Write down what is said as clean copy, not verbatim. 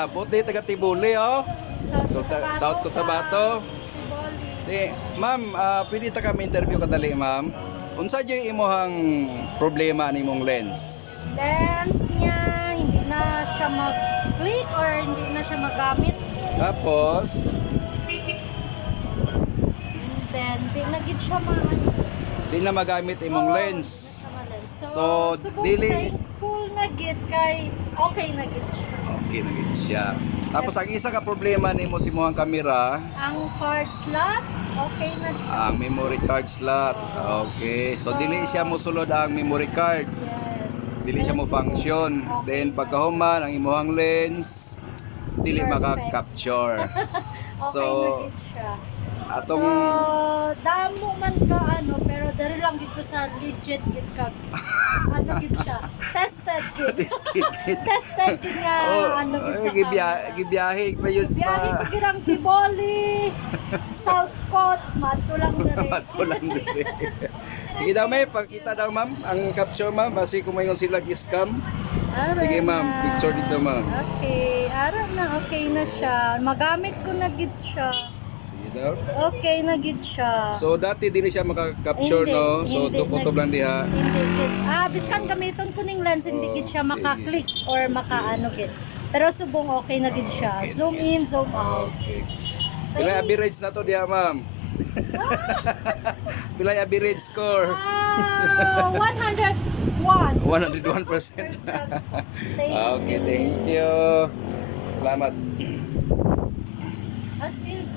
labot di taga Tibuli oh. South Cotabato. Ma'am, pwede ta kami interview kadali, ma'am. Unsa jud imong problema nimong lens? Lens niya, hindi na siya mag-click or hindi na siya magamit. Tapos, Then, di na gid siya di na magamit imong lens. So, subong dili- thankful na gid kay okay na gid siya. Okay na gid siya. Tapos ang isa ka problema nimo si imong kamera, Ang card slot, okay na siya. ang memory card slot. Okay. So dili siya mosulod ang memory card. Yes. Dili siya mo function. Then pagkahuman ang imong lens dili Perfect. maka-capture. Okay So na gid siya. atong So, damo man ka ano, pero dari lang gid ko sa legit gid ka. Ano gid siya? Tested gid. Tested gid nga ano gid sa gibiyahe pa yun Biyahe ko sa girang Tiboli, South Coast, mato lang diri. Mato lang dili. Sige daw may pakita daw ma'am ang capture ma'am basi kung mayon sila gi-scam. Sige ma'am, picture dito ma'am. Okay, ara na okay na siya. Magamit ko na gid siya. Sige daw. Okay na gid siya. So dati dili siya maka-capture Hindi, no. So hindi tukotob lang diha. Hindi gid. Biskan gamiton ko ning lens hindi gid siya maka-click or maka-ano gid. Pero subong okay na gid siya. Zoom in, zoom out. Okay. Pila average na to diha ma'am? Pila average score? 101. 101%. Thank Okay, thank you. Salamat. As in, sir,